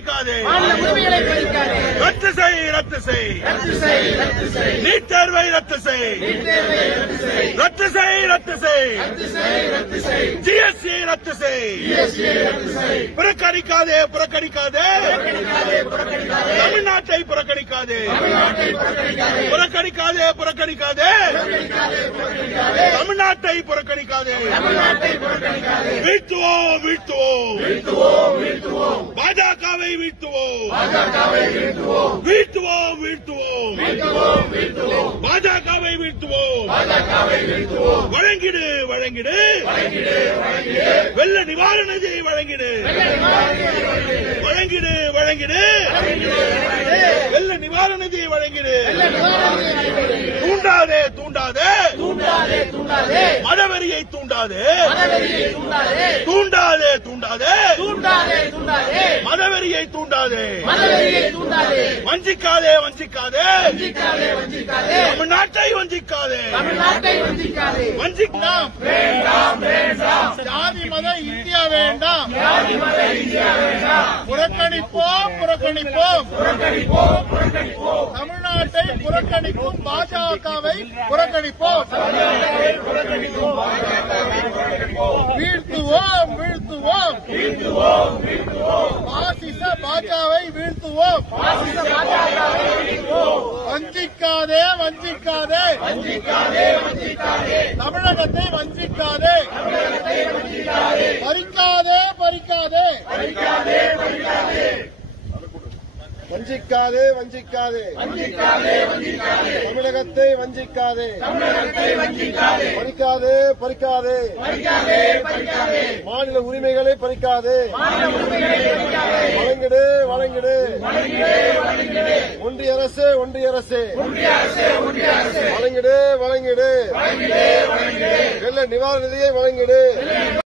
பறிக்காதே ரத்து செய் ரத்து செய் நீட் தேர்வை ரத்து செய் ரத்து செய் ரத்து செய் ஜிஎஸ்டி ரத்து செய் புறக்கணிக்காதே புறக்கணிக்காதே தமிழ்நாட்டை புறக்கணிக்காதே புறக்கணிக்காதே புறக்கணிக்காதே தமிழ்நாட்டை புறக்கணிக்காதே வீழ்த்துவோம் வீழ்த்துவோம் பாஜகவை வீழ்த்துவோம் வீழ்த்துவோம் வீழ்த்துவோம் பாஜகவை வீழ்த்துவோம் வழங்கிடு வழங்கிடு வெள்ள நிவாரண நிதியை வழங்கிடு வழங்கிடு வழங்கிடு வெள்ள நிவாரண நிதியை வழங்கிடு தூண்டாதே தூண்டாதே மதவெறியை தூண்டாதே தூண்டாதே தூண்டாதே மதவெறியை தூண்டாதே வஞ்சிக்காதே வஞ்சிக்காதே தமிழ்நாட்டை வஞ்சிக்காதே வஞ்சிக்கலாம் ஜாதி மத இந்தியா வேண்டாம் புறக்கணிப்போம் தமிழ்நாட்டை புறக்கணிக்கும் பாஜகவை புறக்கணிப்போம் வீழ்த்துவோம் பாசிச பாஜகவை வீழ்த்துவோம் வஞ்சிக்காதே தமிழகத்தை வஞ்சிக்காதே பறிக்காதே வஞ்சிக்காதே தமிழகத்தை வஞ்சிக்காதே பறிக்காதே மாநில உரிமைகளை பறிக்காதே வழங்கிடு ஒன்றிய அரசு வழங்கிடு வெள்ள நிவாரண நிதியை வழங்கிடு